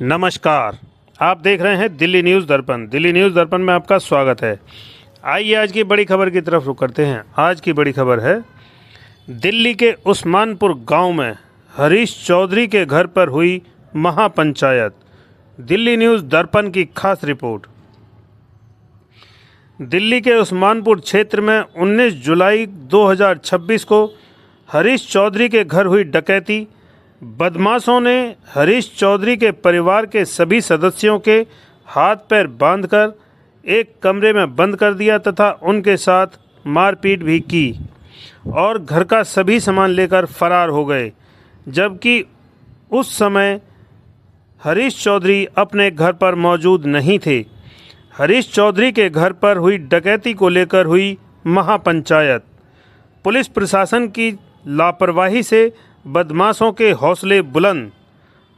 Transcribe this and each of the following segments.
नमस्कार, आप देख रहे हैं दिल्ली न्यूज़ दर्पण। दिल्ली न्यूज़ दर्पण में आपका स्वागत है। आइए आज की बड़ी खबर की तरफ रुख करते हैं। आज की बड़ी खबर है दिल्ली के उस्मानपुर गांव में हरीश चौधरी के घर पर हुई महापंचायत। दिल्ली न्यूज़ दर्पण की खास रिपोर्ट। दिल्ली के उस्मानपुर क्षेत्र में 19 जुलाई 2026 को हरीश चौधरी के घर हुई डकैती। बदमाशों ने हरीश चौधरी के परिवार के सभी सदस्यों के हाथ पैर बांधकर एक कमरे में बंद कर दिया तथा उनके साथ मारपीट भी की और घर का सभी सामान लेकर फरार हो गए, जबकि उस समय हरीश चौधरी अपने घर पर मौजूद नहीं थे। हरीश चौधरी के घर पर हुई डकैती को लेकर हुई महापंचायत। पुलिस प्रशासन की लापरवाही से बदमाशों के हौसले बुलंद।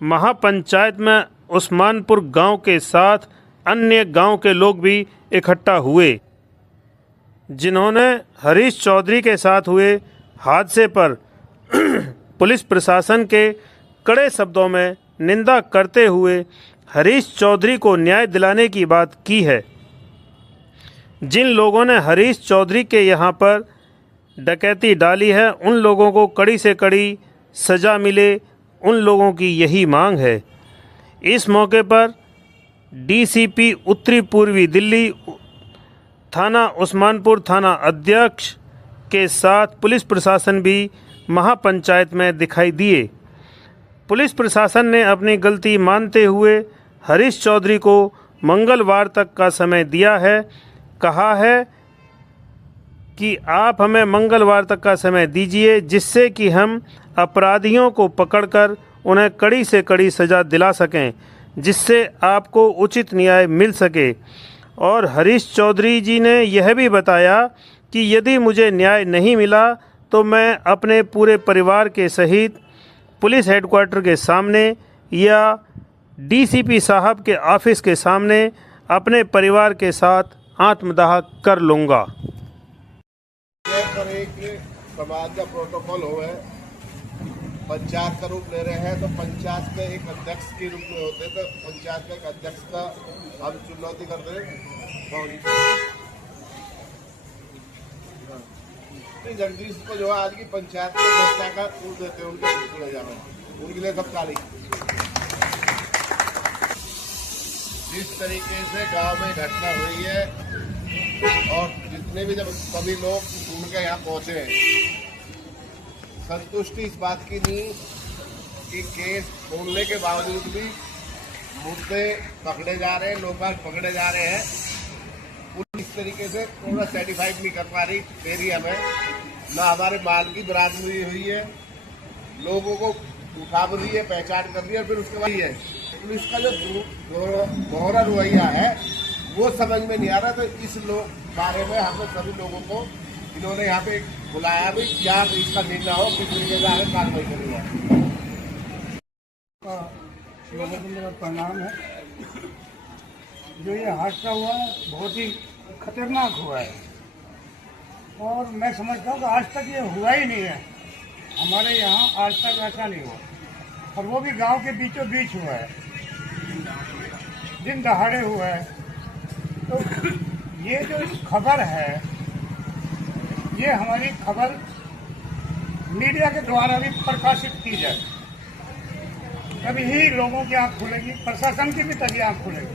महापंचायत में उस्मानपुर गांव के साथ अन्य गांव के लोग भी इकट्ठा हुए, जिन्होंने हरीश चौधरी के साथ हुए हादसे पर पुलिस प्रशासन के कड़े शब्दों में निंदा करते हुए हरीश चौधरी को न्याय दिलाने की बात की है। जिन लोगों ने हरीश चौधरी के यहां पर डकैती डाली है, उन लोगों को कड़ी से कड़ी सज़ा मिले, उन लोगों की यही मांग है। इस मौके पर डीसीपी उत्तरी पूर्वी दिल्ली थाना उस्मानपुर थाना अध्यक्ष के साथ पुलिस प्रशासन भी महापंचायत में दिखाई दिए। पुलिस प्रशासन ने अपनी गलती मानते हुए हरीश चौधरी को मंगलवार तक का समय दिया है। कहा है कि आप हमें मंगलवार तक का समय दीजिए, जिससे कि हम अपराधियों को पकड़कर उन्हें कड़ी से कड़ी सज़ा दिला सकें, जिससे आपको उचित न्याय मिल सके। और हरीश चौधरी जी ने यह भी बताया कि यदि मुझे न्याय नहीं मिला तो मैं अपने पूरे परिवार के सहित पुलिस हेडक्वार्टर के सामने या डीसीपी साहब के ऑफिस के सामने अपने परिवार के साथ आत्मदाह कर लूँगा। पर एक समाज का प्रोटोकॉल हो है, पंचायत का रूप ले रहे हैं, तो पंचायत के एक अध्यक्ष के रूप में होते हैं, तो पंचायत के एक अध्यक्ष का हम चुनौती करते हैं। जगदीश को जो है आज की पंचायत की चर्चा का रूप देते हैं, उनके लिए सब ताली। जिस तरीके से गांव में घटना हुई है और जितने भी जब सभी लोग ढूंढ के यहाँ पहुंचे हैं, संतुष्टि इस बात की नहीं कि केस खोलने के बावजूद भी मुद्दे पकड़े जा रहे हैं, लोग पकड़े जा रहे हैं। पुलिस इस तरीके से पूरा सर्टिफाइड नहीं कर पा रही एरिया में, ना हमारे माल की बरामदगी हुई है, लोगों को उठा भी है, पहचान कर दी है, फिर उसके बाद है पुलिस का जो दोहरा रवैया है वो समझ में नहीं आ रहा। तो इस बारे में हमने सभी लोगों को इन्होंने यहाँ पे बुलाया भी, क्या इसका निर्णय हो, किस तरीके से आगे कार्रवाई करेगा। लोगों को मेरा प्रणाम है। जो ये हादसा हुआ है बहुत ही खतरनाक हुआ है और मैं समझता हूँ कि आज तक ये हुआ ही नहीं है हमारे यहाँ, आज तक ऐसा नहीं हुआ, और वो भी गांव के बीचों बीच हुआ है, दिन दहाड़े हुआ है। तो ये जो खबर है, ये हमारी खबर मीडिया के द्वारा भी प्रकाशित की जाए, तभी ही लोगों की आंख खुलेगी, प्रशासन की भी तभी आंख खुलेगी,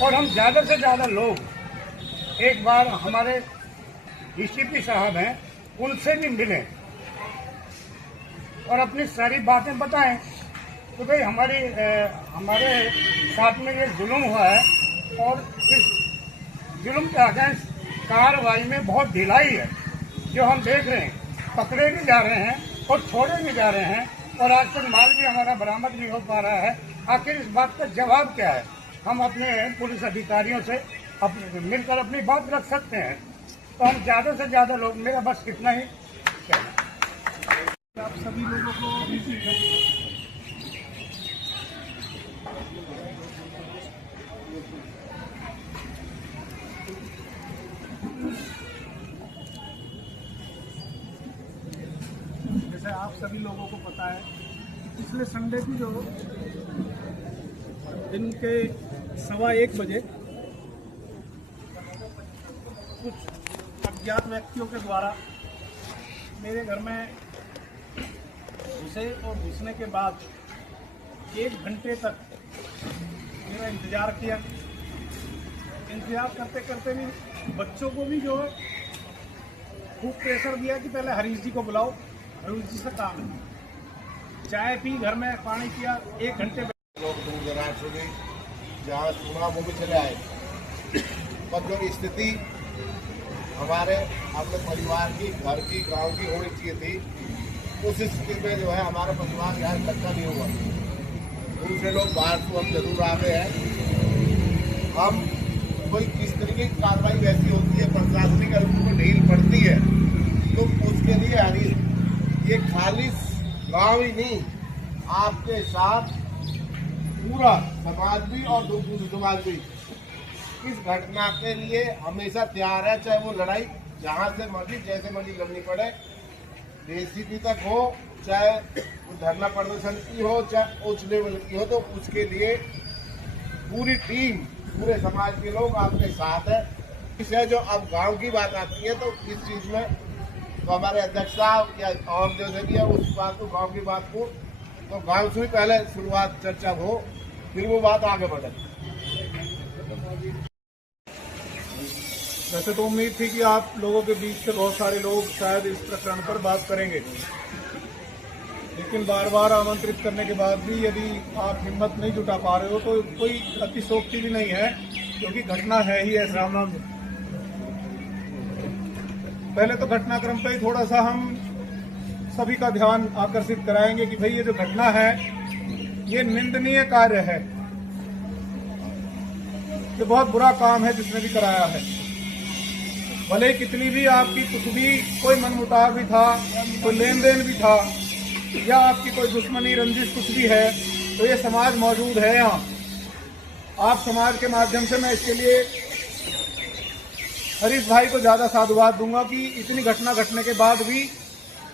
और हम ज़्यादा से ज़्यादा लोग एक बार हमारे डीसीपी साहब हैं उनसे भी मिलें और अपनी सारी बातें बताएं। तो भाई हमारे साथ में ये जुल्म हुआ है और इस जुल्म के अगेंस्ट कार्रवाई में बहुत ढिलाई है, जो हम देख रहे हैं। पकड़े भी जा रहे हैं और छोड़े भी जा रहे हैं, और आज तक माल भी हमारा बरामद नहीं हो पा रहा है। आखिर इस बात का जवाब क्या है? हम अपने पुलिस अधिकारियों से मिलकर अपनी बात रख सकते हैं। तो हम ज़्यादा से ज़्यादा लोग, मेरा बस कितना ही कहना। आप सभी लोगों को जैसे आप सभी लोगों को पता है कि पिछले संडे की जो दिन के 1:15 बजे कुछ अज्ञात व्यक्तियों के द्वारा मेरे घर में घुसे और घुसने के बाद 1 घंटे तक मेरा इंतज़ार किया। इंतज़ार करते करते भी बच्चों को भी जो है खूब प्रेशर दिया कि पहले हरीश जी को बुलाओ, हरीश जी से काम है। चाय पी, घर में पानी पिया, 1 घंटे लोग दूर दराज से भी जहाँ सुना वो भी चले आए, पर जो स्थिति हमारे अपने परिवार की, घर की, गांव की होनी चाहिए थी, उस स्थिति में जो है हमारा परिवार यहाँ इकट्ठा नहीं हुआ। दूसरे लोग बाहर से हम जरूर आ गए हैं। हम कोई किस तरीके की कार्रवाई वैसी होती है, प्रशासनिक अगर उनको ढील पड़ती है तो उसके लिए हरीश ये खाली गाँव ही नहीं, आपके साथ पूरा समाज भी और दूसरे समाज भी इस घटना के लिए हमेशा तैयार है, चाहे वो लड़ाई जहाँ से मर्जी जैसे मर्जी लड़नी पड़े, डीसीपी तक हो, चाहे धरना प्रदर्शन की हो, चाहे उच्च लेवल की हो, तो उसके लिए पूरी टीम, पूरे समाज के लोग आपके साथ है। इससे जो अब गांव की बात आती है तो इस चीज में तो हमारे अध्यक्ष साहब या और जो से भी है उस बात को, गांव की बात को, तो गांव से ही पहले शुरुआत चर्चा हो, फिर वो बात आगे बढ़े। वैसे तो उम्मीद थी कि आप लोगों के बीच से बहुत सारे लोग शायद इस प्रकरण पर बात करेंगे, लेकिन बार बार आमंत्रित करने के बाद भी यदि आप हिम्मत नहीं जुटा पा रहे हो तो कोई अतिशोक्ति भी नहीं है, क्योंकि घटना है ही ऐसा। राम राम। पहले तो घटनाक्रम पे ही थोड़ा सा हम सभी का ध्यान आकर्षित कराएंगे कि भाई ये जो घटना है ये निंदनीय कार्य है, ये बहुत बुरा काम है जिसने भी कराया है। भले कितनी भी आपकी कुछ भी कोई मनमुटाव भी था, कोई लेन देन भी था, या आपकी कोई दुश्मनी रंजिश कुछ भी है, तो ये समाज मौजूद है यहाँ। आप समाज के माध्यम से मैं इसके लिए हरीश भाई को ज्यादा साधुवाद दूंगा कि इतनी घटना घटने के बाद भी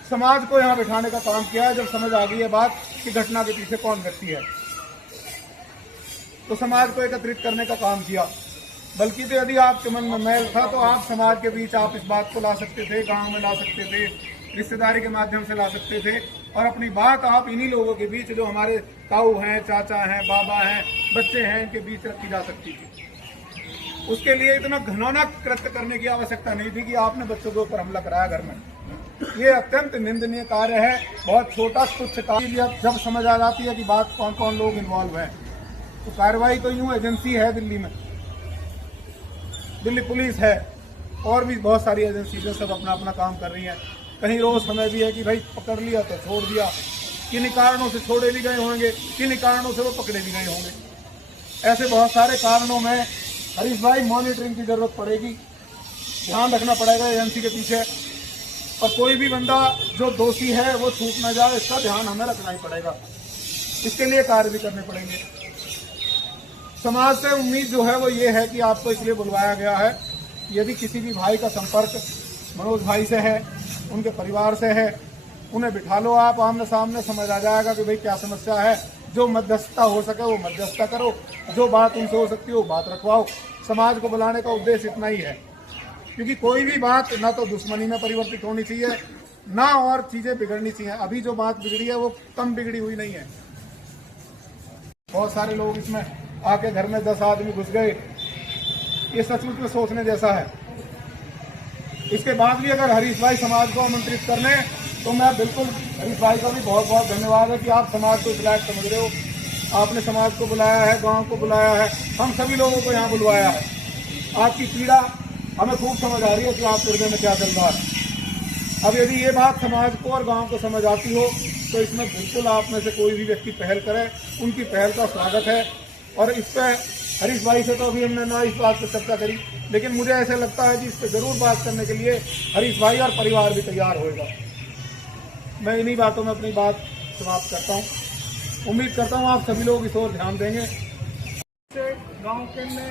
समाज को यहाँ बिठाने का काम किया है। जब समझ आ गई है बात कि घटना के पीछे कौन व्यक्ति है, तो समाज को एकत्रित करने का काम किया। बल्कि तो यदि आपके मन में मैल था तो आप समाज के बीच आप इस बात को ला सकते थे, गांव में ला सकते थे, रिश्तेदारी के माध्यम से ला सकते थे, और अपनी बात आप इन्हीं लोगों के बीच, जो हमारे ताऊ हैं, चाचा हैं, बाबा हैं, बच्चे हैं, इनके बीच रखी जा सकती थी। उसके लिए इतना घिनौना कृत्य करने की आवश्यकता नहीं थी कि आपने बच्चों के ऊपर हमला कराया घर में। ये अत्यंत निंदनीय कार्य है, बहुत छोटा तुच्छ कार्य। जब समझ आ जाती है कि बात कौन कौन लोग इन्वॉल्व हैं, तो कार्रवाई तो यूं एजेंसी है दिल्ली में, दिल्ली पुलिस है, और भी बहुत सारी एजेंसी जो सब अपना अपना काम कर रही हैं। कहीं रोज समय भी है कि भाई पकड़ लिया तो छोड़ दिया, किन्हीं कारणों से छोड़े भी गए होंगे, किन्हीं कारणों से वो पकड़े भी गए होंगे। ऐसे बहुत सारे कारणों में हरीश भाई मॉनिटरिंग की जरूरत पड़ेगी, ध्यान रखना पड़ेगा एजेंसी के पीछे, और कोई भी बंदा जो दोषी है वो छूट न जाए, इसका ध्यान हमें रखना ही पड़ेगा। इसके लिए कार्य भी करने पड़ेंगे। समाज से उम्मीद जो है वो ये है कि आपको इसलिए बुलवाया गया है, यदि किसी भी भाई का संपर्क मनोज भाई से है, उनके परिवार से है, उन्हें बिठा लो आप आमने सामने, समझ आ जाएगा कि भाई क्या समस्या है। जो मध्यस्थता हो सके वो मध्यस्थता करो, जो बात उनसे हो सकती है वो बात रखवाओ। समाज को बुलाने का उद्देश्य इतना ही है, क्योंकि कोई भी बात ना तो दुश्मनी में परिवर्तित होनी चाहिए, ना और चीजें बिगड़नी चाहिए। अभी जो बात बिगड़ी है वो कम बिगड़ी हुई नहीं है। बहुत सारे लोग इसमें आके घर में 10 आदमी घुस गए, ये सचमुच में सोचने जैसा है। इसके बाद भी अगर हरीश भाई समाज को आमंत्रित कर लें तो मैं बिल्कुल, हरीश भाई का भी बहुत बहुत धन्यवाद है कि आप समाज को इस लायक समझ रहे हो। आपने समाज को बुलाया है, गांव को बुलाया है, हम सभी लोगों को यहाँ बुलवाया है। आपकी पीड़ा हमें खूब समझ आ रही है कि आप हृदय में क्या चल रहा है। अब यदि ये बात समाज को और गांव को समझ आती हो तो इसमें बिल्कुल आप में से कोई भी व्यक्ति पहल करे, उनकी पहल का स्वागत है। और इस पर हरीश भाई से तो अभी हमने ना इस बात पर चर्चा करी, लेकिन मुझे ऐसा लगता है कि इस पर जरूर बात करने के लिए हरीश भाई और परिवार भी तैयार होगा। मैं इन्हीं बातों में अपनी बात समाप्त करता हूँ। उम्मीद करता हूँ आप सभी लोग इस ओर ध्यान देंगे। गांव के ने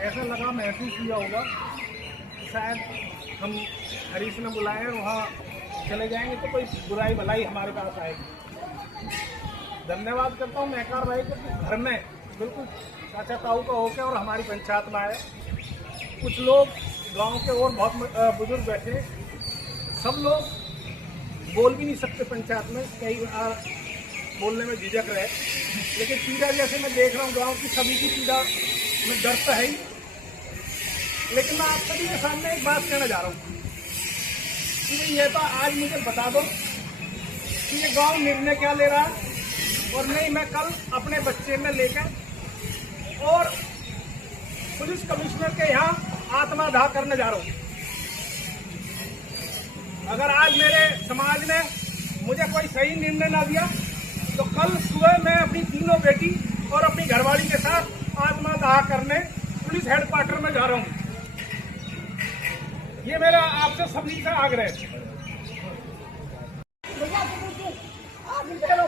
ऐसा लगा, महसूस किया होगा शायद हम हरीश ने बुलाए, वहाँ चले जाएंगे तो कोई बुराई भलाई हमारे पास आएगी। धन्यवाद करता हूँ महकार भाई के घर में बिल्कुल चाचा ताऊ का होकर और हमारी पंचायत में आए। कुछ लोग गांव के और बहुत बुजुर्ग बैठे, सब लोग बोल भी नहीं सकते पंचायत में, कई बोलने में झिझक रहे, लेकिन पीड़ा जैसे मैं देख रहा हूँ गांव की सभी की पीड़ा में डर तो है ही। लेकिन मैं आप सभी के सामने एक बात कहना जा रहा हूँ कि ये तो आज मुझे बता दो कि ये गांव निर्णय क्या ले रहा है, और नहीं मैं कल अपने बच्चे में लेकर और पुलिस कमिश्नर के यहाँ आत्मादाह करने जा रहा हूँ। अगर आज मेरे समाज ने मुझे कोई सही निर्णय ना दिया तो कल सुबह मैं अपनी तीनों बेटी और अपनी घरवाली के साथ आत्मादाह करने पुलिस हेडक्वार्टर में जा रहा हूँ। ये मेरा आपसे सभी से आग्रह है।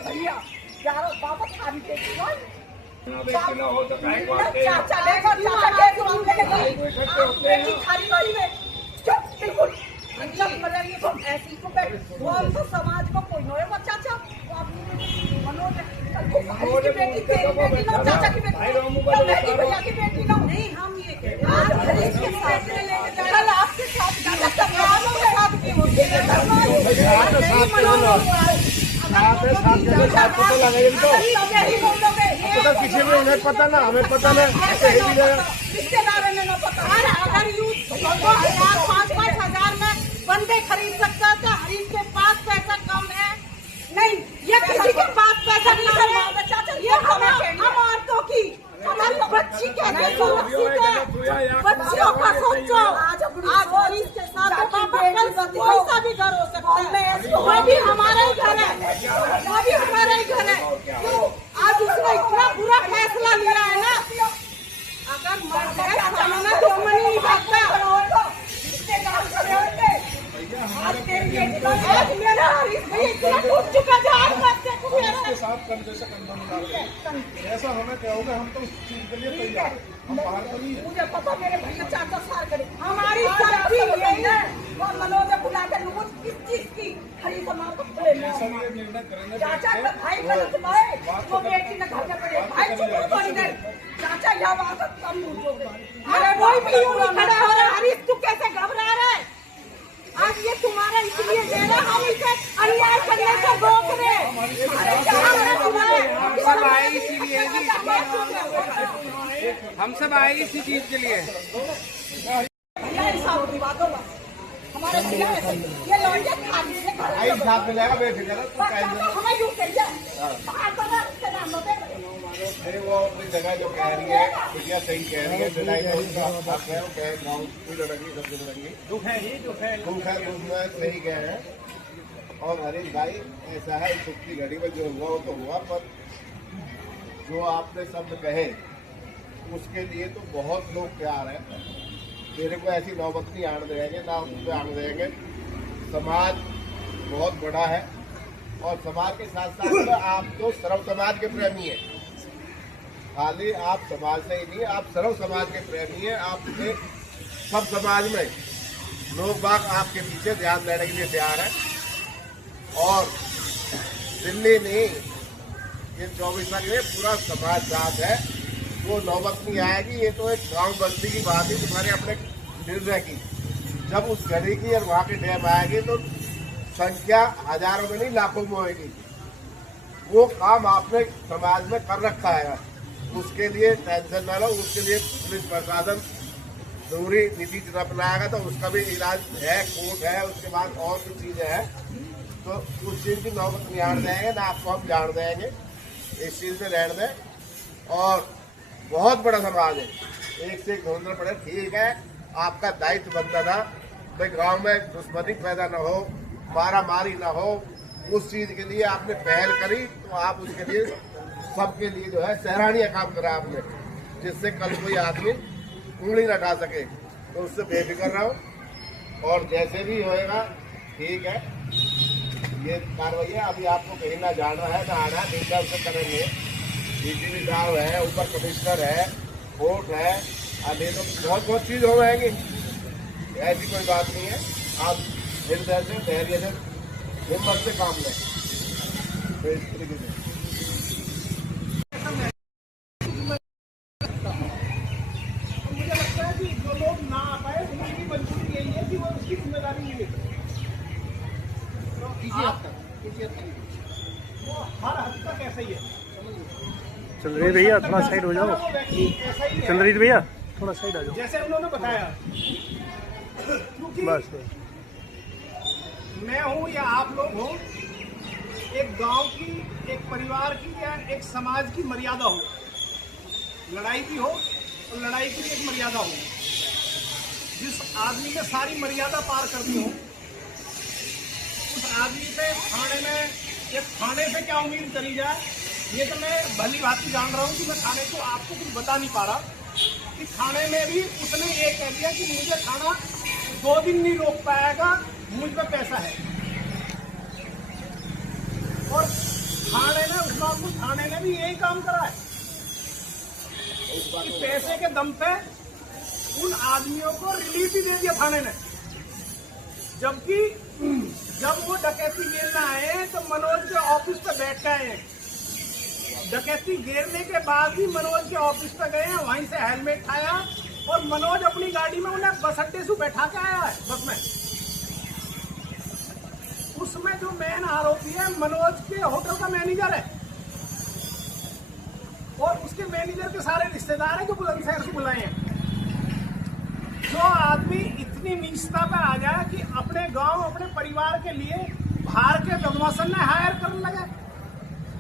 भैया यार बाबा खाली देखी ना समाज को कोई नोए बच्चा मनोज बेटी चाचा की बेटी भैया की बेटी ना नहीं, हम ये कल आपके किसी में हमें पता ना, हमें पता ना रिश्तेदारों ने ना पता। अगर यूथ 5,000 में बंदे खरीद सकता है तो हरीश के पास पैसा कम है नहीं, ये किसी के पास पैसा नहीं है। ये हम औरतों की हमारी बच्ची कैसे सुरक्षित है, बच्चियों का सोचो। आज हरीश के साथ कोई सा भी घर हो सकता है, वो भी हमारा ही घर है, वो भी हमारा ही घर है। आज उसने इतना बुरा फैसला लिया है ना, अगर मर तो मन ही नहीं भागता। आज मेरा हरीश भैया इतना टूट चुका है, उसके साथ कंधे से कंधा मिला ऐसा हमें क्या होगा, हम तो उस चीज के लिए तैयार हैं, हम बाहर तो नहीं है। मुझे पता मेरे भैया 4 साल करे हमारी सब्जी यही है। वो मनोज बुला कर नोट किस चीज की हरी समाज को खुले में चाचा का भाई गलत भाई वो बेटी ने घर में पड़े भाई चुप हो थोड़ी देर। चाचा यहाँ वहाँ का कम पूछोगे, अरे कोई भी यूं नहीं खड़ा हो रहा। हरीश तू कैसे घबरा रहा है? आज ये तुम्हारा इसलिए दे रहा, हम इसे अन्याय करने से रोक रहे। हम सब आए इसी चीज के लिए। हमारे भैया ये लौंडे खाली से साथ मिलेगा बेफिक्र हमें यूं कहिए इसके नाम होते अरे वो अपनी जगह जो कह रही है भैया सही कह रही है, लड़ाई का उसका हक है, वो कह गाँव की लड़की सबसे लड़ेंगी दुख है उसमें सही कह रहे हैं। और हरीश भाई ऐसा है सुख की घड़ी में जो हुआ वो तो हुआ, पर जो आपने शब्द कहे उसके लिए तो बहुत लोग तैयार हैं। मेरे को ऐसी नौबत नहीं आने देंगे, ना उस पर आने देंगे। समाज बहुत बड़ा है और समाज के साथ साथ आप तो सर्व समाज के प्रेमी हैं। खाली आप समाज से ही नहीं, आप सर्व समाज के प्रेमी हैं। आपके सब समाज में लोग बाग आपके पीछे ध्यान देने के लिए तैयार है। और दिल्ली नहीं, ये 24 में पूरा समाज साथ है, वो नौबत नहीं आएगी। ये तो एक गांव बस्ती की बात है तुम्हारे अपने निर्णय की। जब उस घड़ी की और वहाँ की डैम आएगी तो संख्या हजारों में नहीं लाखों में होगी। वो काम आपने समाज में कर रखा है, उसके लिए टेंशन ना लो। उसके लिए पुलिस प्रशासन जरूरी नीति अपनाएगा तो उसका भी इलाज है, कोर्ट है, उसके बाद और भी चीजें हैं, तो उस चीज की नौबत नहीं आने देंगे ना। आपको हम जान देंगे, इस चीज में रहने दें। और बहुत बड़ा समाज है, एक से एक ढूंढना पड़े। ठीक है, आपका दायित्व बनता था भाई गांव में दुश्मनी पैदा न हो, मारा मारी न हो, उस चीज के लिए आपने पहल करी, तो आप उसके लिए सबके लिए जो है सराहनीय काम करा आपने, जिससे कल कोई आदमी उंगली न उठा सके। तो उससे बेफिक्र रहो और जैसे भी होएगा ठीक है। ये कार्रवाई है, अभी आपको कहीं ना जाना है ना आना है, निंदा उसे करेंगे। डीजीपी साहब है, ऊपर कमिश्नर है, कोर्ट है, अभी तो बहुत चीज हो जाएंगी। ऐसी कोई बात नहीं है। आप हृदय से धैर्य से हिम्मत से काम लें, तो इस तरीके से ऐसा ही है। चंद्रजीत भैया थोड़ा साइड हो जाओ। वो व्यक्ति ऐसा ही है, चंद्रजीत भैया थोड़ा साइड आ जाओ। जैसे उन्होंने बताया। क्योंकि बस मैं हूँ या आप लोग हो, एक गांव की, एक परिवार की या एक समाज की मर्यादा हो, लड़ाई भी हो और लड़ाई की भी एक मर्यादा हो। जिस आदमी ने सारी मर्यादा पार कर दी हो, उस आदमी से थाने में, ये थाने से क्या उम्मीद करी जाए, ये तो मैं भली भांति जान रहा हूँ कि मैं थाने को आपको कुछ बता नहीं पा रहा कि थाने में भी उसने ये कह दिया कि मुझे थाना 2 दिन नहीं रोक पाएगा, मुझ पे पैसा है। और थाने ने, उस्मानपुर थाने ने भी यही काम करा है कि पैसे के दम पे उन आदमियों को रिलीफ भी दे दिया थाने ने। जबकि जब वो डकैती गिरना आए तो मनोज के ऑफिस पे बैठ के आए हैं। डकैती गिरने के बाद भी मनोज के ऑफिस पे गए हैं, वहीं से हेलमेट आया और मनोज अपनी गाड़ी में उन्हें बस अड्डे से बैठा के आया है बस में। उसमें जो मेन आरोपी है मनोज के होटल का मैनेजर है और उसके मैनेजर के सारे रिश्तेदार हैं जो बुलंदशहर से बुलाए हैं। जो आदमी इतनी नीचता पे आ जाए कि अपने गांव, अपने परिवार के लिए बाहर के बदमाशन ने हायर करने लगे,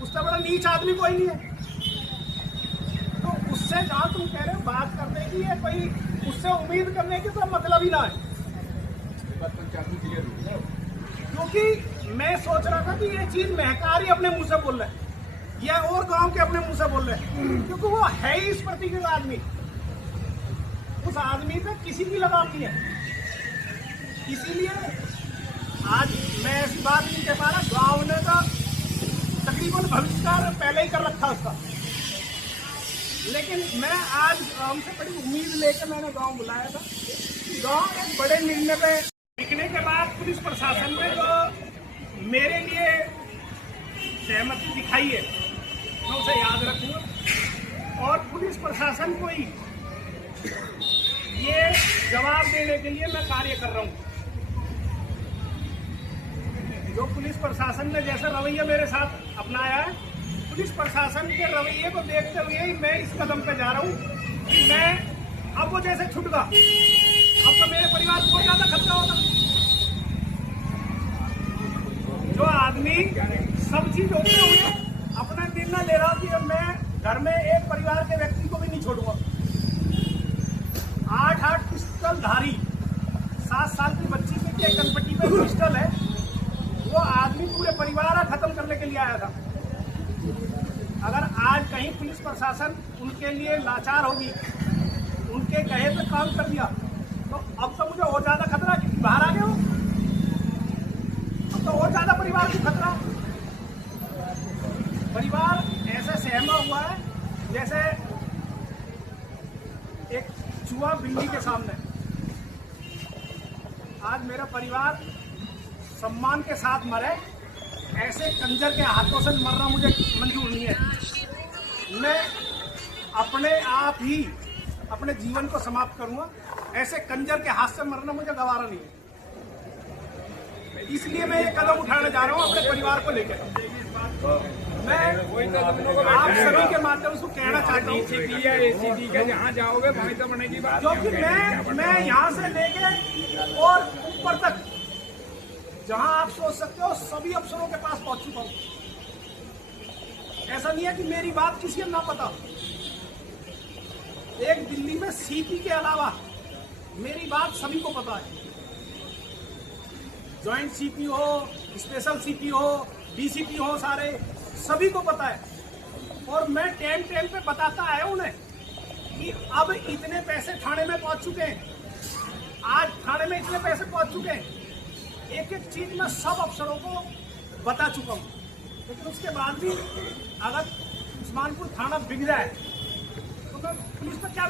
उससे बड़ा नीच आदमी कोई नहीं है। तो उससे जहां तुम कह रहे हो बात करने की है, कोई उससे उम्मीद करने की तो मतलब ही ना है। क्योंकि मैं सोच रहा था कि ये चीज महकारी अपने मुंह से बोल रहे हैं या और गांव के अपने मुंह से बोल रहे हैं, क्योंकि वो है ही इस प्रति का आदमी। उस आदमी पे किसी की लगाम नहीं है। इसीलिए आज मैं ऐसी बात नहीं कह पा रहा, गांव ने तो तकरीबन भविष्यकार पहले ही कर रखा उसका। लेकिन मैं आज गांव से बड़ी उम्मीद लेकर मैंने गांव बुलाया था। गांव एक बड़े निर्णय पे लिखने के बाद पुलिस प्रशासन ने जो मेरे लिए सहमति दिखाई है, मैं उसे याद रखूंगा और पुलिस प्रशासन को ही ये जवाब देने के लिए मैं कार्य कर रहा हूँ। जो पुलिस प्रशासन ने जैसा रवैया मेरे साथ अपनाया है, पुलिस प्रशासन के रवैये को देखते हुए ही मैं इस कदम पे जा रहा हूँ कि मैं अब वो जैसे छूट गया, अब तो मेरे परिवार को ज्यादा खतरा होगा। जो आदमी सब चीज होते हुए अपना निर्णय ले रहा कि अब मैं घर में एक परिवार के व्यक्ति को भी नहीं छोड़ूंगा। 8 पिस्टल धारी 7 साल की बच्ची के कनपट्टी पे पिस्टल है, वो आदमी पूरे परिवार खत्म करने के लिए आया था। अगर आज कहीं पुलिस प्रशासन उनके लिए लाचार होगी, उनके कहे पे काम कर दिया, तो अब तो मुझे और ज्यादा खतरा कि बाहर आ गए हो, अब तो और ज्यादा परिवार को खतरा। परिवार ऐसे सहमा हुआ है जैसे एक चूहा बिल्ली के सामने। आज मेरा परिवार सम्मान के साथ मरे, ऐसे कंजर के हाथों से मरना मुझे मंजूर नहीं है। मैं अपने आप ही अपने जीवन को समाप्त करूंगा, ऐसे कंजर के हाथ से मरना मुझे गवारा नहीं है। इसलिए मैं ये कदम उठाने जा रहा हूं अपने परिवार को लेकर। मैं आप सभी के माध्यम से कहना चाहता हूँ, जहाँ जाओगे वहीं तो बनेगी बात। क्योंकि मैं यहाँ से लेके और ऊपर तक जहां आप सोच सकते हो सभी अफसरों के पास पहुंच चुका हूं। ऐसा नहीं है कि मेरी बात किसी को ना पता। एक दिल्ली में सीपी के अलावा मेरी बात सभी को पता है। ज्वाइंट सीपी हो, स्पेशल सीपी हो, डीसीपी हो, सारे सभी को पता है। और मैं टाइम पे बताता आया उन्हें कि अब इतने पैसे थाने में पहुंच चुके हैं, आज थाने में इतने पैसे पहुंच चुके हैं। एक एक चीज मैं सब अफसरों को बता चुका हूँ। लेकिन उसके बाद भी अगर उस्मानपुर थाना बिगड़ जाए तो मैं पुलिस पर क्या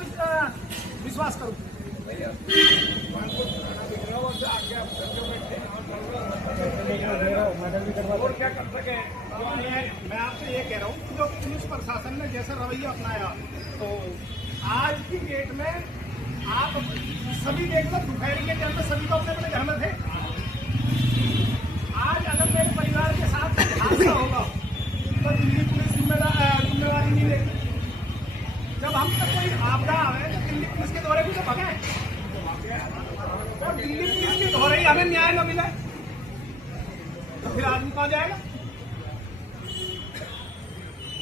विश्वास करूँ? और क्या कर सके? मैं आपसे ये कह रहा हूँ कि जो पुलिस प्रशासन ने जैसा रवैया अपनाया, तो आज की डेट में आप सभी देख लो, दोपहर के टाइम में सभी तो अपने घर में थे। आज अगर मेरे परिवार के साथ हादसा होगा तो दिल्ली पुलिस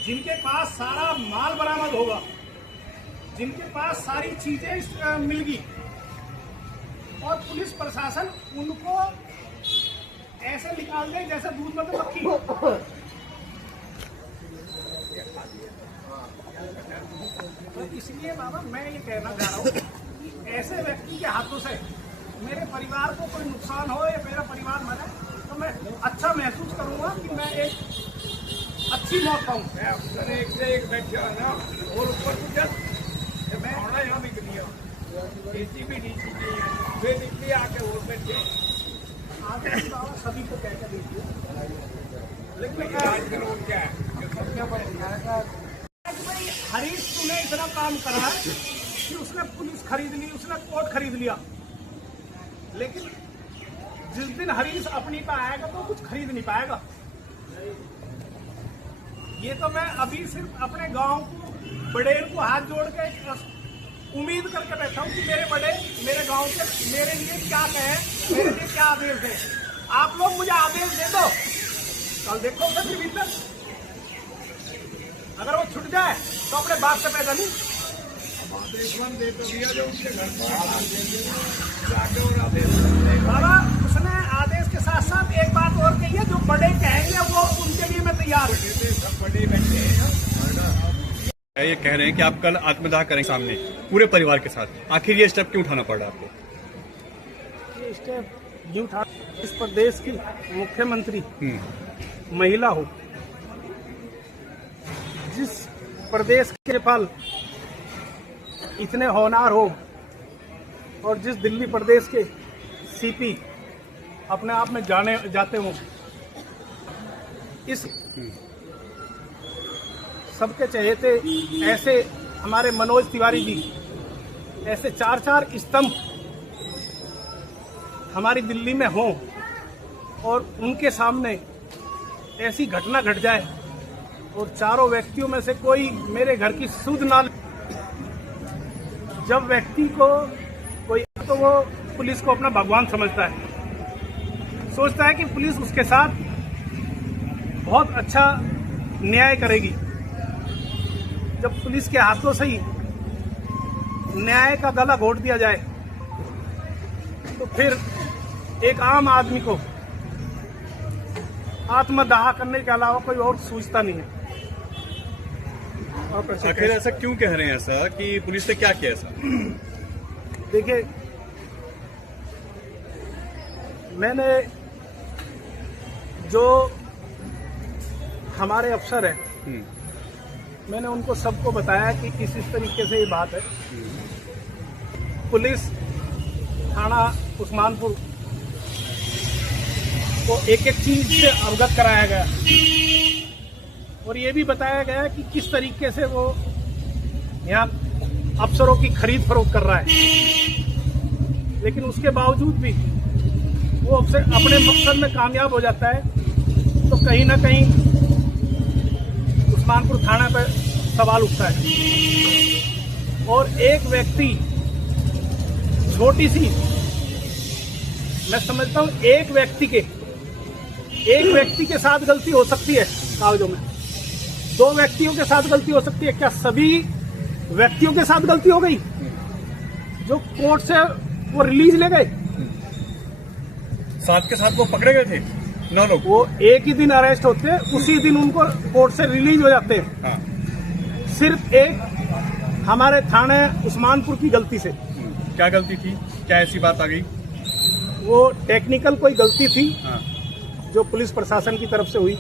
जिनके पास सारा माल बरामद होगा, जिनके पास सारी चीजें मिलगी, और पुलिस प्रशासन उनको ऐसे निकाल दे जैसे दूध में मक्खी। तो इसलिए बाबा मैं ये कहना चाह रहा हूँ, ऐसे व्यक्ति के हाथों से मेरे परिवार को कोई नुकसान हो या मेरा परिवार मरे तो मैं अच्छा महसूस करूंगा कि मैं एक अच्छी मौत पाऊँ। मैं एक से एक बैठ गया ना, और ऊपर कुछ मैं होना यहाँ भी निकलिया, डीसी भी डीसी नहीं है, वे निकली आके और बैठ गए। आगे बाबा सभी को कह कर दीजिए, लेकिन आज करो क्या है, सबसे बड़ा भाई हरीश तूने इतना काम करा है कि उसने पुलिस खरीद ली, उसने कोर्ट खरीद लिया, लेकिन जिस दिन हरीश अपनी पे आएगा तो कुछ खरीद नहीं पाएगा। ये तो मैं अभी सिर्फ अपने गांव को बड़ेर को हाथ जोड़ के उम्मीद करके बैठा हूँ कि मेरे बड़े मेरे गांव के मेरे लिए क्या कहें, मेरे लिए क्या आदेश दें। आप लोग मुझे आदेश दे दो, कल देखो उधर भीतर अगर वो छूट जाए तो अपने बाप से पैदा नहीं। दे तो दिया जो उसके घर पर जाके और आदेश बाबा उसने आदेश के साथ साथ एक बात और कही है, जो बड़े कहेंगे वो उनके लिए मैं तैयार हूँ। सब बड़े बैठे हैं। ये कह रहे हैं कि आप कल आत्मदाह करें सामने पूरे परिवार के साथ, आखिर ये स्टेप क्यों उठाना पड़ रहा है आपको? ये स्टेप यूं उठा, इस प्रदेश की मुख्यमंत्री महिला हो, जिस प्रदेश के राज्यपाल इतने होनहार हो, और जिस दिल्ली प्रदेश के सीपी अपने आप में जाते हो, इस सबके चहेते ऐसे हमारे मनोज तिवारी जी, ऐसे चार स्तंभ हमारी दिल्ली में हों और उनके सामने ऐसी घटना घट जाए और चारों व्यक्तियों में से कोई मेरे घर की सुध ना, जब व्यक्ति को कोई तो वो पुलिस को अपना भगवान समझता है, सोचता है कि पुलिस उसके साथ बहुत अच्छा न्याय करेगी। जब पुलिस के हाथों से ही न्याय का गला घोट दिया जाए तो फिर एक आम आदमी को आत्मदाह करने के अलावा कोई और सूझता नहीं है। आखिर ऐसा क्यों कह रहे हैं, ऐसा कि पुलिस ने क्या किया ऐसा? देखिए, मैंने जो हमारे अफसर हैं मैंने उनको सबको बताया कि इस तरीके से ये बात है। पुलिस थाना उस्मानपुर को एक चीज से अवगत कराया गया और ये भी बताया गया कि किस तरीके से वो यहाँ अफसरों की खरीद फरोख्त कर रहा है, लेकिन उसके बावजूद भी वो अफसर अपने मकसद में कामयाब हो जाता है तो कहीं ना कहीं उस्मानपुर थाना पर सवाल उठता है। और एक व्यक्ति, छोटी सी, मैं समझता हूँ एक व्यक्ति के साथ गलती हो सकती है कागजों में, 2 व्यक्तियों के साथ गलती हो सकती है, क्या सभी व्यक्तियों के साथ गलती हो गई? जो कोर्ट से वो रिलीज ले गए, साथ के साथ वो पकड़े गए थे 9 लोग, वो एक ही दिन अरेस्ट होते हैं, उसी दिन उनको कोर्ट से रिलीज हो जाते हैं। हाँ। सिर्फ एक हमारे थाने उस्मानपुर की गलती से। क्या गलती थी, क्या ऐसी बात आ गई? वो टेक्निकल कोई गलती थी हाँ। जो पुलिस प्रशासन की तरफ से हुई,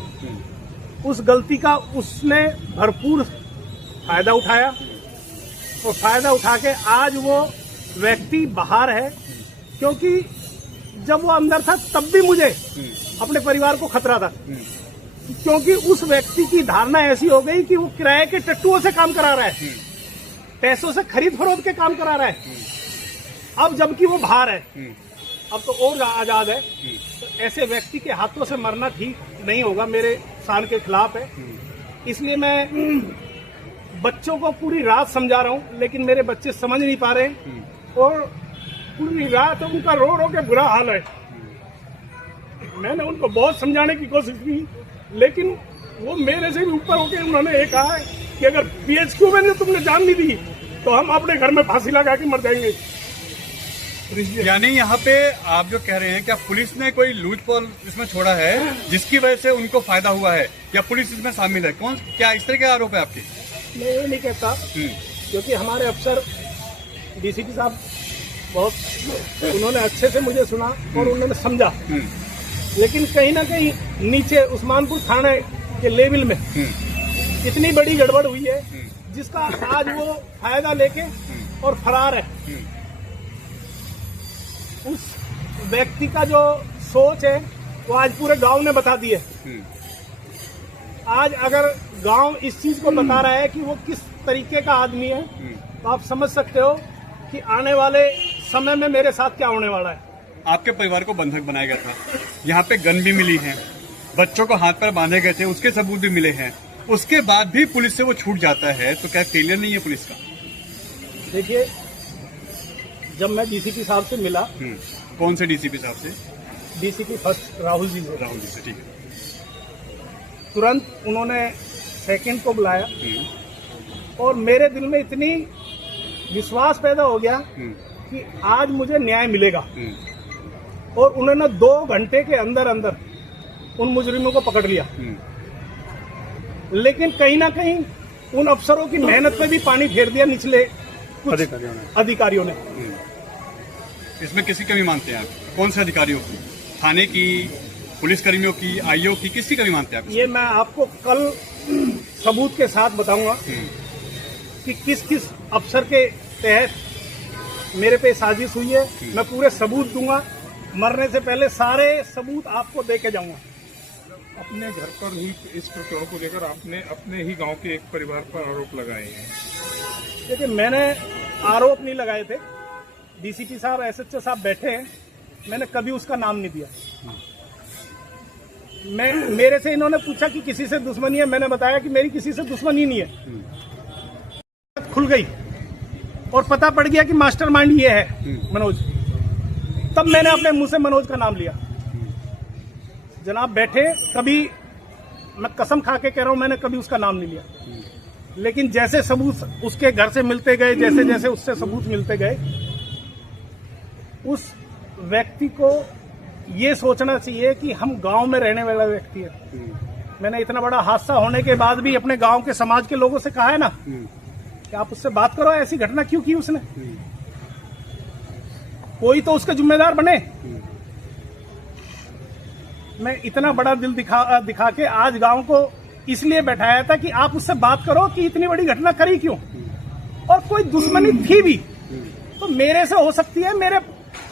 उस गलती का उसने भरपूर फायदा उठाया और फायदा उठा के आज वो व्यक्ति बाहर है, क्योंकि जब वो अंदर था तब भी मुझे अपने परिवार को खतरा था, क्योंकि उस व्यक्ति की धारणा ऐसी हो गई कि वो किराए के टट्टुओं से काम करा रहा है, पैसों से खरीद फरोख्त के काम करा रहा है। अब जबकि वो बाहर है, अब तो और आजाद है, तो ऐसे व्यक्ति के हाथों से मरना ठीक नहीं होगा, मेरे शान के खिलाफ है। इसलिए मैं बच्चों को पूरी रात समझा रहा हूँ, लेकिन मेरे बच्चे समझ नहीं पा रहे और पूरी रात उनका रो रो के बुरा हाल है। मैंने उनको बहुत समझाने की कोशिश की, लेकिन वो मेरे से भी ऊपर होकर उन्होंने ये कहा है कि अगर PHQ में तुमने जान नहीं दी तो हम अपने घर में फांसी लगा के मर जाएंगे। यानी यहाँ पे आप जो कह रहे हैं क्या पुलिस ने कोई लूज पॉल इसमें छोड़ा है जिसकी वजह से उनको फायदा हुआ है, या पुलिस इसमें शामिल है? कौन, क्या इस तरह के आरोप है आपके? मैं ये नहीं कहता, क्योंकि हमारे अफसर DCP साहब बहुत उन्होंने अच्छे से मुझे सुना और उन्होंने समझा, लेकिन कहीं ना कहीं नीचे उस्मानपुर थाने के लेवल में इतनी बड़ी गड़बड़ हुई है जिसका आज वो फायदा लेके और फरार है। उस व्यक्ति का जो सोच है वो आज पूरे गांव ने बता दी है। आज अगर गांव इस चीज को बता रहा है कि वो किस तरीके का आदमी है, तो आप समझ सकते हो कि आने वाले समय में मेरे साथ क्या होने वाला है। आपके परिवार को बंधक बनाया गया था, यहाँ पे गन भी मिली है, बच्चों को हाथ पर बांधे गए थे, उसके सबूत भी मिले हैं, उसके बाद भी पुलिस से वो छूट जाता है, तो क्या फेलियर नहीं है पुलिस का? देखिए, जब मैं DCP साहब से मिला, कौन से DCP साहब से? DCP फर्स्ट राहुल जी से। राहुल जी से, ठीक है। तुरंत उन्होंने सेकंड को बुलाया और मेरे दिल में इतनी विश्वास पैदा हो गया कि आज मुझे न्याय मिलेगा, और उन्होंने 2 घंटे के अंदर अंदर उन मुजरिमों को पकड़ लिया। लेकिन कहीं ना कहीं उन अफसरों की मेहनत पे भी पानी फेर दिया निचले कुछ अधिकारियों ने। इसमें किसी कमी मानते हैं आप? कौन से अधिकारियों की? थाने की, पुलिसकर्मियों की, IO की, किसकी कमी मानते हैं आप? ये मैं आपको कल सबूत के साथ बताऊंगा कि किस किस अफसर के तहत मेरे पे साजिश हुई है। मैं पूरे सबूत दूंगा, मरने से पहले सारे सबूत आपको दे के जाऊंगा। अपने घर पर ही इस प्रकरण को लेकर आपने अपने ही गांव के एक परिवार पर आरोप लगाए हैं। देखिए, मैंने आरोप नहीं लगाए थे। DCP साहब, SHO साहब बैठे हैं, मैंने कभी उसका नाम नहीं दिया। मेरे से इन्होंने पूछा कि किसी से दुश्मनी है, मैंने बताया कि मेरी किसी से दुश्मनी नहीं है। खुल गई और पता पड़ गया कि मास्टरमाइंड ये है मनोज, तब मैंने अपने मुंह से मनोज का नाम लिया। जनाब बैठे, कभी मैं कसम खा के कह रहा हूं, मैंने कभी उसका नाम नहीं लिया। लेकिन जैसे सबूत उसके घर से मिलते गए, जैसे जैसे उससे सबूत मिलते गए, उस व्यक्ति को ये सोचना चाहिए कि हम गांव में रहने वाला व्यक्ति है। मैंने इतना बड़ा हादसा होने के बाद भी अपने गांव के समाज के लोगों से कहा है ना कि आप उससे बात करो, ऐसी घटना क्यों की उसने, कोई तो उसका जिम्मेदार बने। मैं इतना बड़ा दिल दिखा के आज गांव को इसलिए बैठाया था कि आप उससे बात करो कि इतनी बड़ी घटना करी क्यों, और कोई दुश्मनी थी भी तो मेरे से हो सकती है, मेरे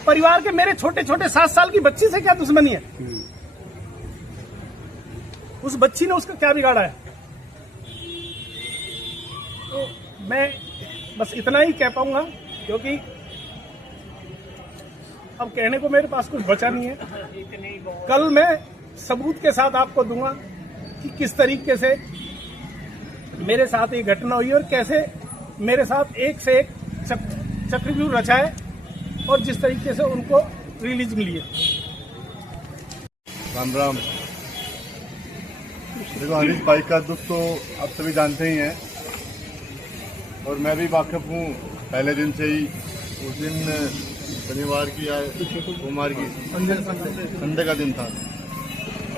परिवार के, मेरे छोटे छोटे 7 साल की बच्ची से क्या दुश्मनी है? उस बच्ची ने उसका क्या बिगाड़ा है? तो मैं बस इतना ही कह पाऊंगा, क्योंकि अब कहने को मेरे पास कुछ बचा नहीं है। कल मैं सबूत के साथ आपको दूंगा कि किस तरीके से मेरे साथ ये घटना हुई और कैसे मेरे साथ एक से एक चक्रव्यूह रचा है और जिस तरीके से उनको रिलीज मिली है। राम राम। देखो, हरीश भाई का दुख तो आप सभी जानते ही हैं, और मैं भी वाकिफ हूँ पहले दिन से ही। उस दिन शनिवार की या सोमवार की संडे का दिन था,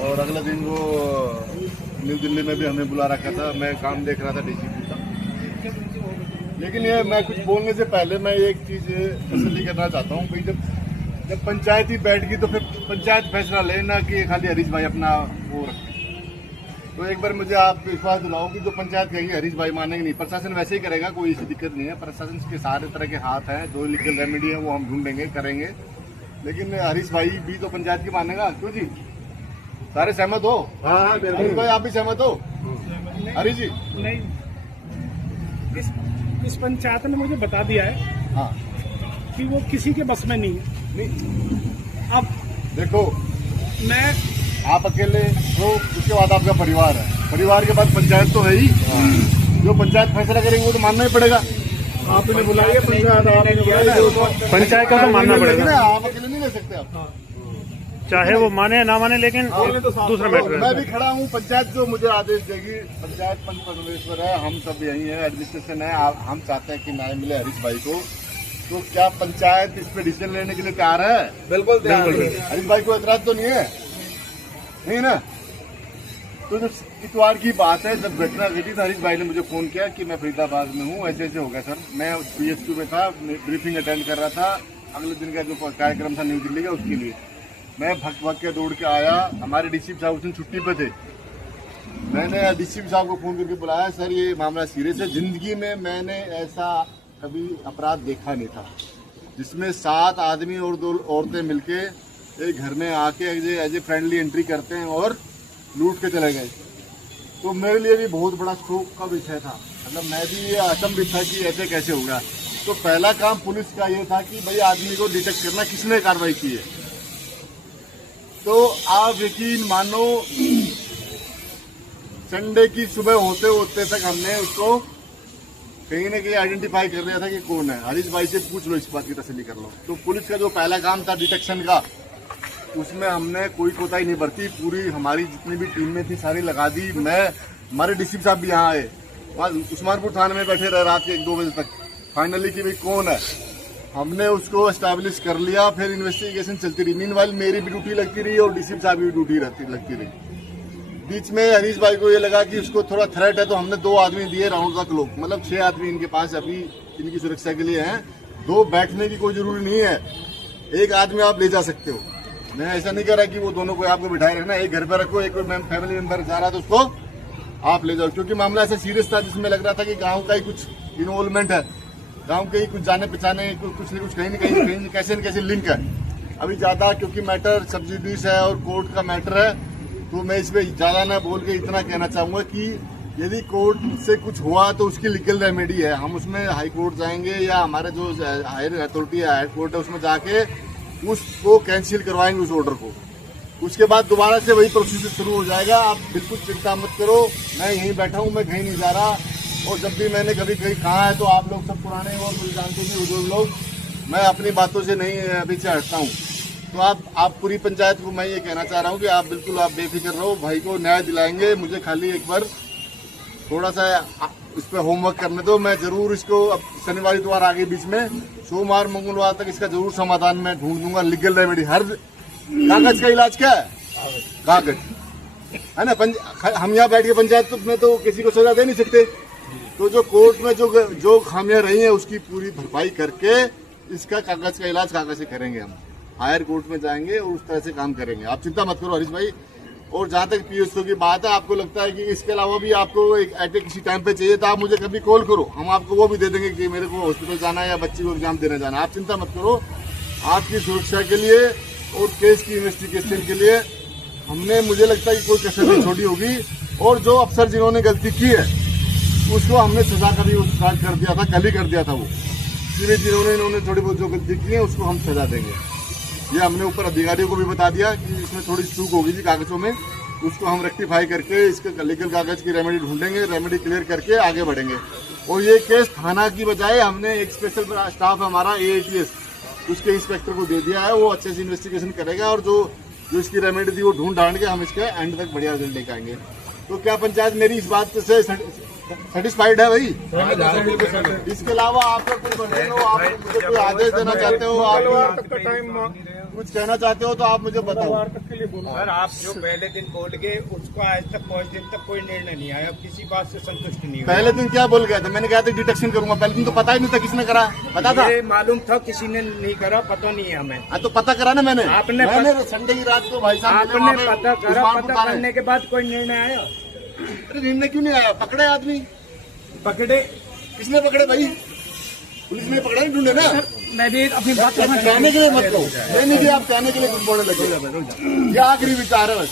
और अगला दिन वो न्यू दिल्ली में भी हमें बुला रखा था। मैं काम देख रहा था DCP का। लेकिन ये मैं कुछ बोलने से पहले मैं एक चीज़ तसल्ली करना चाहता हूँ, भाई जब पंचायत ही बैठ गई तो फिर पंचायत फैसला लेना कि खाली हरीश भाई अपना वो रखें। तो एक बार मुझे आप विश्वास दिलाओ कि जो पंचायत कहेगी हरीश भाई मानेंगे नहीं, प्रशासन वैसे ही करेगा, कोई ऐसी दिक्कत नहीं है। प्रशासन के सारे तरह के हाथ हैं, जो लीगल रेमेडी है वो हम ढूंढेंगे, करेंगे। लेकिन हरीश भाई भी तो पंचायत की मानेगा, क्यों जी? सारे सहमत हो? हाँ, बिल्कुल। भाई आप भी सहमत हो? हरीश जी? नहीं, इस पंचायत ने मुझे बता दिया है हाँ कि वो किसी के बस में नहीं है। अब देखो, मैं आप अकेले हो, उसके बाद आपका परिवार है, परिवार के बाद पंचायत तो है ही। जो पंचायत फैसला करेंगे वो तो मानना ही पड़ेगा। आपने बुलाइए पंचायत, आपने पंचायत का तो मानना पड़ेगा, आप अकेले नहीं ले सकते आप। चाहे वो माने या ना माने, लेकिन दूसरा मैटर मैं है। भी खड़ा हूँ, पंचायत जो मुझे आदेश देगी, पंचायत पंच परमेश्वर है, हम सब यही है, एडमिनिस्ट्रेशन है, हम चाहते हैं कि न्याय मिले हरीश भाई को। तो क्या पंचायत इस पे डिसीजन लेने के लिए तैयार है? बिल्कुल तैयार है। हरीश भाई को एतराज तो नहीं है, नहीं ना? तो जो इतवार की बात है, जब घटना घटी तो हरीश भाई ने मुझे फोन किया कि मैं फरीदाबाद में हूँ, ऐसे ऐसे हो गया सर। मैं BHQ में था, ब्रीफिंग अटेंड कर रहा था, अगले दिन का जो कार्यक्रम था न्यू दिल्ली का, उसके लिए मैं भग के दौड़ के आया। हमारे डीसीपी साहब उस दिन छुट्टी पे थे। मैंने डीसीपी साहब को फोन करके बुलाया, सर ये मामला सीरियस है। जिंदगी में मैंने ऐसा कभी अपराध देखा नहीं था जिसमें 7 आदमी और 2 औरतें मिलके एक घर में आके एज ए फ्रेंडली एंट्री करते हैं और लूट के चले गए। तो मेरे लिए भी बहुत बड़ा शोक का विषय था। मतलब मैं भी ये अचंभित था कि ऐसे कैसे होगा। तो पहला काम पुलिस का ये था कि भाई आदमी को डिटेक्ट करना, किसने कार्रवाई की है। तो आप यकीन मानो संडे की सुबह होते होते तक हमने उसको कहीं ना कहीं आइडेंटिफाई कर लिया था कि कौन है। हरीश भाई से पूछ लो, इस बात की तसल्ली कर लो। तो पुलिस का जो पहला काम था डिटेक्शन का, उसमें हमने कोई कोताही नहीं बरती। पूरी हमारी जितनी भी टीम में थी सारी लगा दी। हमारे डीसीपी साहब भी यहाँ आए, वहाँ उस्मानपुर थाने में बैठे रहे रात के 1-2 बजे तक, फाइनली कि भाई कौन है। हमने उसको एस्टैब्लिश कर लिया, फिर इन्वेस्टिगेशन चलती रही। मीनवाइल मेरी भी ड्यूटी लगती रही और डीसीपी साहब की भी ड्यूटी लगती रही। बीच में हरीश भाई को ये लगा कि उसको थोड़ा थ्रेट है, तो हमने 2 आदमी दिए राउंड तक लोग, मतलब 6 आदमी इनके पास अभी इनकी सुरक्षा के लिए हैं। 2 बैठने की कोई जरूरी नहीं है, 1 आदमी आप ले जा सकते हो। मैं ऐसा नहीं कर रहा कि वो दोनों को आपको बिठाए रखना, एक घर पे रखो, एक कोई फैमिली मेंबर जा रहा है तो उसको आप ले जाओ। क्योंकि मामला ऐसा सीरियस था जिसमें लग रहा था कि गांव का ही कुछ इन्वॉल्वमेंट है, गांव के ही कुछ जाने पहचाने कुछ न कुछ कहीं न कैसे न कैसे लिंक है। अभी ज्यादा क्योंकि मैटर सब जुडिस है और कोर्ट का मैटर है, तो मैं इसमें ज्यादा ना बोल के इतना कहना चाहूंगा कि यदि कोर्ट से कुछ हुआ तो उसकी लीगल रेमेडी है। हम उसमें हाई कोर्ट जाएंगे या हमारे जो हायर अथॉरिटी है, हाई कोर्ट है, उसमें जाके उसको कैंसिल करवाएंगे उस ऑर्डर को। उसके बाद दोबारा से वही प्रोसीजर शुरू हो जाएगा। आप बिल्कुल चिंता मत करो, मैं यहीं बैठा हूँ, मैं कहीं नहीं जा रहा। और जब भी मैंने कभी कहीं कहा है तो आप लोग सब पुराने और मुझे जानते थे बुजुर्ग लोग, मैं अपनी बातों से नहीं पीछे हटता हूँ। तो आप पूरी पंचायत को मैं ये कहना चाह रहा हूँ कि आप बिल्कुल आप बेफिक्र रहो, भाई को न्याय दिलाएंगे। मुझे खाली एक बार थोड़ा सा इस पर होमवर्क करने दो, मैं जरूर इसको अब शनिवार इतवार आगे बीच में सोमवार मंगलवार तक इसका जरूर समाधान मैं ढूंढ दूंगा। लीगल रेमेडी, हर कागज का इलाज क्या है, कागज है ना। हम यहाँ बैठ के पंचायत में तो किसी को सजा दे नहीं सकते, तो जो कोर्ट में जो खामियां रही हैं उसकी पूरी भरपाई करके इसका कागज का इलाज कागज से करेंगे। हम हायर कोर्ट में जाएंगे और उस तरह से काम करेंगे। आप चिंता मत करो हरीश भाई। और जहाँ तक PSO की बात है, आपको लगता है कि इसके अलावा भी आपको एक किसी टाइम पे चाहिए तो आप मुझे कभी कॉल करो, हम आपको वो भी दे देंगे कि मेरे को हॉस्पिटल जाना है या बच्ची को एग्जाम देने जाना है। आप चिंता मत करो, आपकी सुरक्षा के लिए और केस की इन्वेस्टिगेशन के लिए हमने, मुझे लगता है कि कोई कसर नहीं छोड़ी होगी। और जो अफसर जिन्होंने गलती की है उसको हमने सजा का भी स्टार्ट कर दिया था, कल ही कर दिया था। वो जिन्होंने इन्होंने थोड़ी बहुत जो गलती की है उसको हम सजा देंगे। ये हमने ऊपर अधिकारियों को भी बता दिया कि इसमें थोड़ी चूक होगी थी कागजों में, उसको हम रेक्टिफाई करके इसके लीगल कागज की रेमेडी ढूंढेंगे, रेमेडी क्लियर करके आगे बढ़ेंगे। और ये केस थाना की बजाय हमने एक स्पेशल स्टाफ हमारा AATS उसके इंस्पेक्टर को दे दिया है, वो अच्छे से इन्वेस्टिगेशन करेगा और जो इसकी रेमेडी थी वो ढूंढ ढांड के हम इसके एंड तक बढ़िया रिजल्ट लेकर आएंगे। तो क्या पंचायत मेरी इस बात से सेटिस्फाइड है भाई? इसके अलावा आपका कोई बर्डन हो, आप मुझे कोई आदेश देना चाहते हो, आप कुछ कहना चाहते हो तो आप मुझे बताओ। सर आप जो पहले दिन बोल गए उसको आज तक 5 दिन तक कोई निर्णय नहीं आया, किसी बात से संतुष्ट नहीं हुआ। पहले दिन क्या बोल गया था? मैंने कहा था डिटेक्शन करूंगा, पहले दिन तो पता ही नहीं था किसने करा, पता था? मालूम था किसी ने नहीं करा, पता नहीं है हमें। तो पता करा ना मैंने संडे की रात को भाई साहब आपने पता करा, पता करने के बाद कोई निर्णय आया? अरे निर्णय क्यों नहीं आया? पकड़े आदमी, पकड़े, किसने पकड़े भाई? पुलिस ने पकड़ा, नहीं ढूंढे ना। मैं भी अपनी बात कहने के लिए मत कहो, नहीं कि आप कहने के लिए कुछ बोलने लगे। ये आखिरी विचार है बस।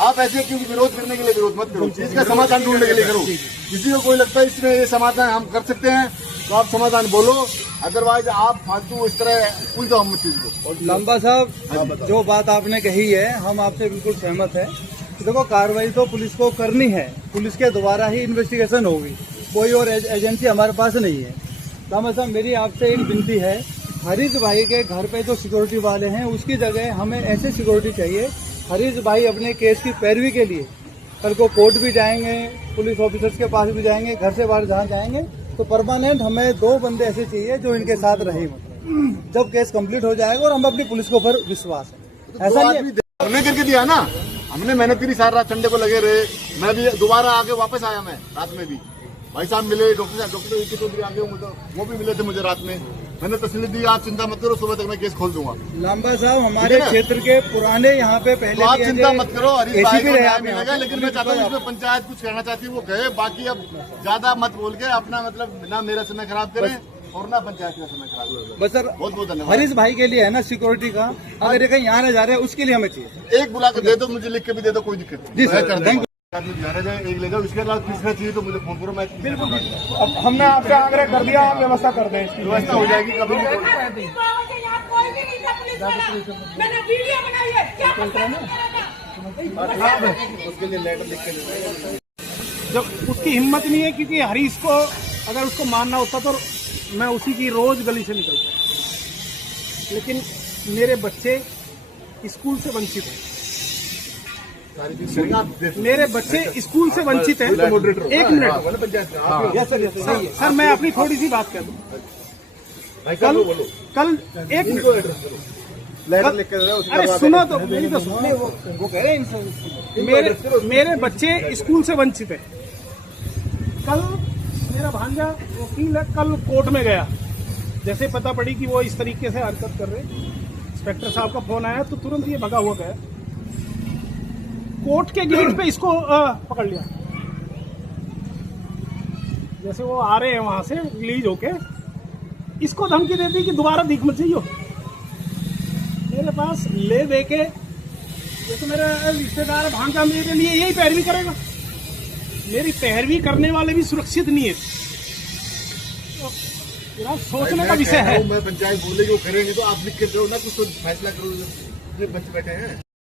आप ऐसे क्योंकि विरोध करने के लिए विरोध मत करो, चीज का समाधान ढूंढने के लिए करो। किसी को कोई लगता है इसमें ये समाधान हम कर सकते हैं तो आप समाधान बोलो, अदरवाइज आप फालतू इस तरह उलझाओ मत चीज को। लंबा साहब जो बात आपने कही है हम आपसे बिल्कुल सहमत है। देखो कार्रवाई तो पुलिस को करनी है, पुलिस के द्वारा ही इन्वेस्टिगेशन होगी, कोई और एजेंसी हमारे पास नहीं है। लामा साहब मेरी आपसे एक विनती है, हरीश भाई के घर पे जो सिक्योरिटी वाले हैं उसकी जगह हमें ऐसे सिक्योरिटी चाहिए। हरीश भाई अपने केस की पैरवी के लिए कल को कोर्ट भी जाएंगे, पुलिस ऑफिसर्स के पास भी जाएंगे, घर से बाहर जहाँ जाएंगे, तो परमानेंट हमें 2 बंदे ऐसे चाहिए जो इनके साथ रहे। मतलब जब केस कंप्लीट हो जाएगा और हम अपनी पुलिस के ऊपर विश्वास है। ऐसा नहीं हमने करके दिया ना, हमने मेहनत करी सारी रात, संडे को लगे रहे। मैं भी दोबारा आके वापस आया, मैं रात में भी भाई साहब मिले, डॉक्टर चौधरी आगे वो भी मिले थे मुझे रात में। मैंने तसल्ली दी, आप चिंता मत करो, सुबह तक मैं केस खोल दूंगा। लांबा साहब हमारे क्षेत्र के पुराने यहाँ पे पहले आप चिंता मत करो, हरीश भाई को न्याय मिलेगा। लेकिन मैं चाहता हूँ इसमें पंचायत कुछ कहना चाहती है, वो कहे। बाकी अब ज्यादा मत बोल के अपना मतलब ना मेरा समय खराब करें और ना पंचायत का समय खराब करें। बस सर बहुत बहुत धन्यवाद। हरीश भाई के लिए है ना सिक्योरिटी का, अगर ये कहीं यहाँ जा रहे हैं उसके लिए हमें चाहिए। एक बुला के दे दो, मुझे लिख के भी दे दो, कोई दिक्कत नहीं। Thank you. एक ले जाओ, इसके अलावा तीसरा चाहिए तो मुझे फोन करो। मैं बिल्कुल अब हमने आपसे आग्रह कर दिया, आप व्यवस्था कर दें, इसकी व्यवस्था हो जाएगी। कभी कोई भी नहीं था पुलिस वाला, मैंने वीडियो बनाई है, क्या उसके लिए लेटर लिख के जब उसकी हिम्मत नहीं है, क्योंकि हरीश को अगर उसको मारना होता तो मैं उसी की रोज गली से निकलता। लेकिन मेरे बच्चे स्कूल से वंचित हैं, मेरे बच्चे स्कूल से वंचित हैं। 1 मिनट सर, मैं अपनी थोड़ी सी बात कर दूं। कल 1 मिनट लेटर लिख के दो। अरे सुनो तो, मेरी तो सुनो। वो कह रहे हैं मेरे बच्चे स्कूल से वंचित है। कल मेरा भांजा वकील है, कल कोर्ट में गया, जैसे पता पड़ी कि वो इस तरीके से हरकत कर रहे, इंस्पेक्टर साहब का फोन आया तो तुरंत ये भगा हुआ गया। कोर्ट के गेट पे इसको पकड़ लिया, जैसे वो आ रहे हैं वहां से रिलीज होके, इसको धमकी देती कि दोबारा दिख मत जाइयो। मेरे पास ले दे के, जैसे मेरा रिश्तेदार भांजा मेरे लिए यही पैरवी करेगा, मेरी पैरवी करने वाले भी सुरक्षित नहीं है। तो सोचने का विषय है। मैं पंचायत बोलेगी वो करेंगे तो आप लिख के दो ना, कुछ तो फैसला करो, बच्चे बैठे हैं।